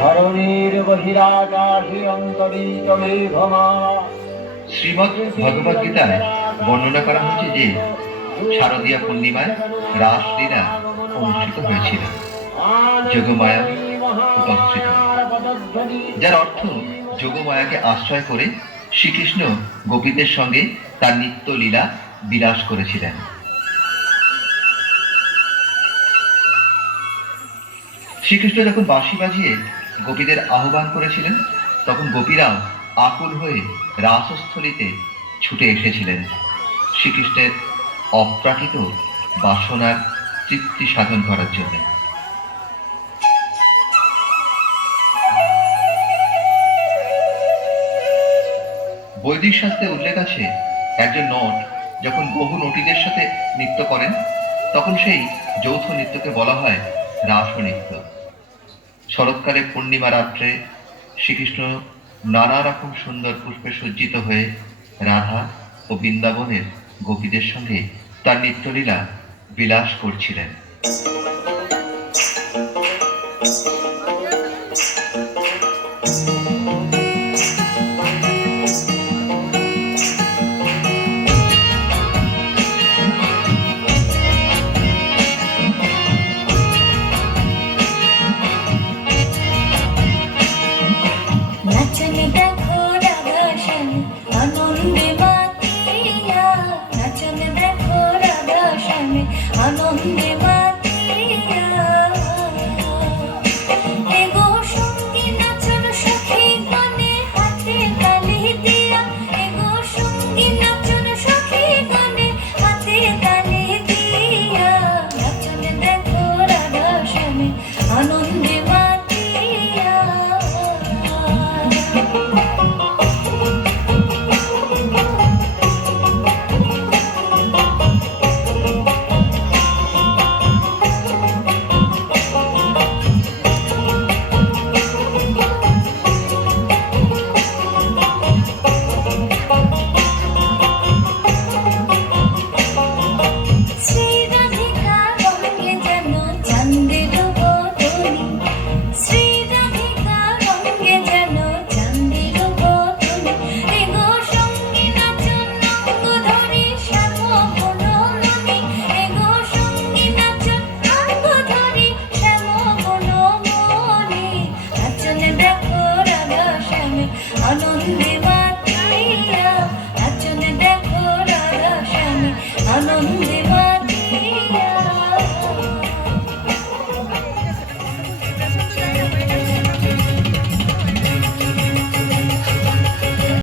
ধরণীর বহিরাকাশে অন্তরিত মেঘমা। শ্রীমদ্ ভগবদ গীতায় বর্ণনা করা হয়েছে যে শারদীয়া পূর্ণিমায় রাসলীলা অনুষ্ঠিত হয়েছিল যোগমায়া উপস্থিত, যার অর্থ যোগমায়াকে আশ্রয় করে শ্রীকৃষ্ণ গোপীদের সঙ্গে তার নিত্য লীলা বিলাস করেছিলেন। শ্রীকৃষ্ণ যখন বাঁশি বাজিয়ে গোপীদের আহ্বান করেছিলেন, তখন গোপীরাও আকুল হয়ে রাসস্থলীতে ছুটে এসেছিলেন শ্রীকৃষ্ণের অপ্রাকৃত বাসনার তৃপ্তি সাধন করার জন্য। বৈদিক শাস্ত্রে উল্লেখ আছে, একজন নট যখন বহু নটীদের সাথে নৃত্য করেন, তখন সেই যৌথ নৃত্যকে বলা হয় রাস নৃত্য। শরৎকালে পূর্ণিমা রাত্রে শ্রীকৃষ্ণ নানা রকম সুন্দর পুষ্পে সজ্জিত হয়ে রাধা ও বৃন্দাবনের গোপীদের সঙ্গে তার নিত্যলীলা বিলাস করছিলেন।